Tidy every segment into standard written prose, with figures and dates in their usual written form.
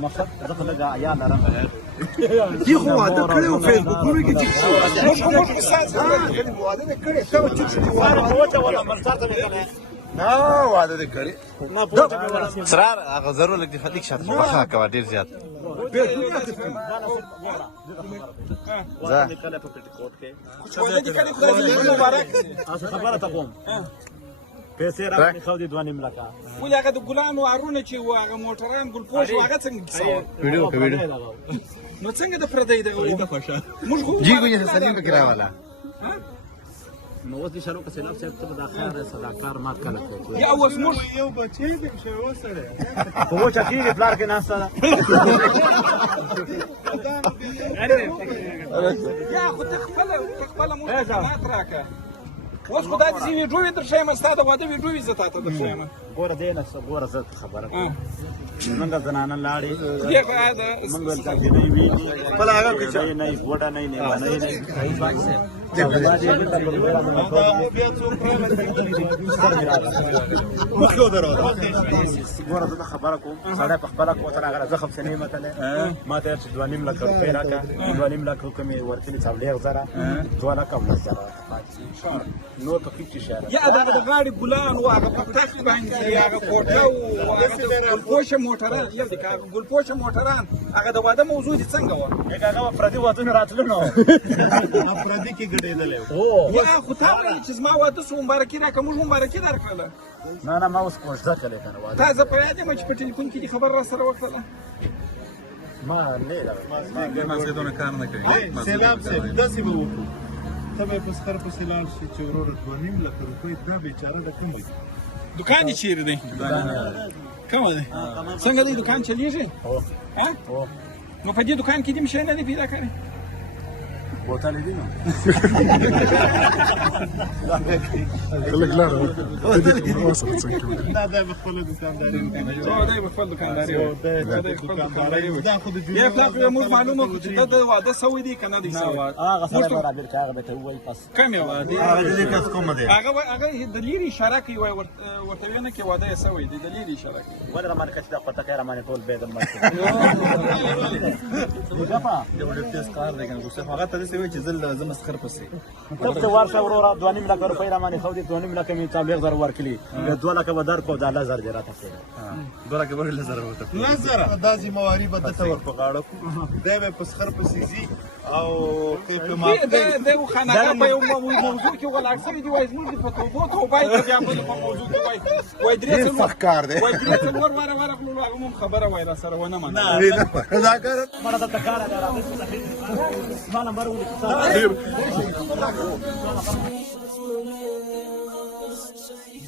مقصد زه لږه عیال لرم دي خو واده کړی و فیسبوکونو کې ټیک شو واده دې کړی ته ټیک شو نه واده دې کړی اسرار هغه ضرور لګي خلیک شات مخه کا ډیر زیات زه کله په پټکوټ کې خبره ته کوم پیسې راکړې خو دې 2.5 لکه ولې هغه د ګلانو هارونه چې و هغه موټران ګلپوش و هغه څنګه کیسه ویډیو نو څنګه د پردی دغه موږ جی ګویا سلیم بکرا والا نو اوس دې شروع کړه سلام صاحب ته د اخر صداقار ما کله کوي یا اوس موږ یو بچی دې شو وسره په وچه کې پلار کې ناسته ده یا خو ته خپل موږ مات راکړه اوس خو دا داسې ویډیو درښیم ستا د واده ویډیو زه تا ته درښیم ګوره دې نه ګوره زه خبره کوم موږ زنانه لاړې موږ ویل چې نه وي خپل هغه کې نه یې ګوډه نه یې نه ګوره زه خبره کوم سړی په خپله کوتر هغه زخم سنې متلی ما ته چې 2.5 لکه روپۍ راکړه 2.5 لکه کومې ورکړي 40,000 2 لکه 10,000 نور په هیڅ شي یا دغه د غاړې ګلان و هغه په تخت باندې هغه کوټه و هغه ګلپوشه موټران یو دي هغه ګلپوشه موټران هغه د واده موضوع دي څنګه و هغه پردي وادونه راتلو نو پردي کې ګډېدلې یا خو تا ویل چې زما واده سو مبارکي راکړه موږ مبارکي درکړله نه ما اوس کوژده کړې کنه واده تا زه په یاد یم چې په ټلیفون کې دې خبر را سره وکړله ما نه سلام صاحب داسې به وکړو ته به په سخر پسې لاړ شي چې وروره 2.5 لکه روپۍ دا بیچاره د کوم دکان یې چیرې دی کومه دی څنګه دی دکان چلیږي نو په دې دکان کې دې شی نه دی پیدا کړی بوتل دي نو دا د خپل دکانداري دا به خپل دکانداري دا خو د جوړ یا موږ معلومه چې دا واده سوی دی کنه دی سوی هغه سره برابر کاغه به ته وای پس کم یو دی هغه دې کس کوم دی هغه دلیل اشاره کوي ورته نه کې واده سوی دی دلیل اشاره کوي ولر باندې کښ دا پټه کړه باندې ټول به د مړ یو ډېر تیز کار دی کنه خو هغه ته څه وی چې زه مسخر پسې ته ورشه وروره 2.5 لکه روپۍ را باندې خو دې 2.5 لکه می 40,000 ورکړي 2 لکه ودار کو 10,000 دی راته څه 2 لکه ورل زره وته نظر دا ذمہواری به ته ور پغاړه دی به په سخر پسې زی او په ما دا خانه په یو موضوع کې ولاړ سړي دی وایي موږ په توبه کې بیا په موضوع کې وایي درې څه کار دی وایي درې څه ور خپل هغه خبره وایي را سره ونه منه نه دا کار مړه د کار دی راځي ما نمبر ولې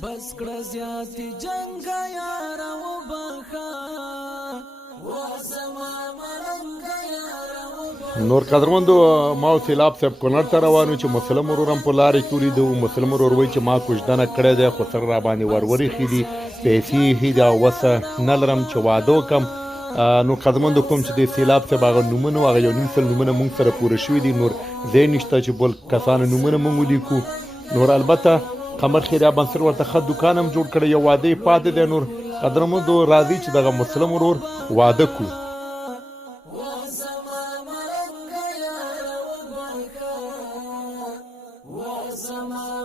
بس کړه زیات جنگ یار و بخا واسما مرنګ یار نور قدرمندو ما سیلاب صاحب کونړ ته روانو چې مسلم ورورم په لارې کې ولیدو مسلم ورور وایي چې ما کوژدنه کړې ده خو سر را باندې ورورې خېدي پیسې یې دا وسه نه لرم چې واده وکړم نو قدرمندو کوم چې د سیلاب صاحب هغه نومونه هغه یو نیم سل نومونه موږ سره پوره شوي دي نور ځای نشته چې بل کسانو نومونه موږ ولیکو نور البته قمر خیریا بنصر ورته ښه دوکان هم جوړ کړی یو واده یې پاتې دی نور قدرمندو راځي چې دغه مسلم ورور واده کړو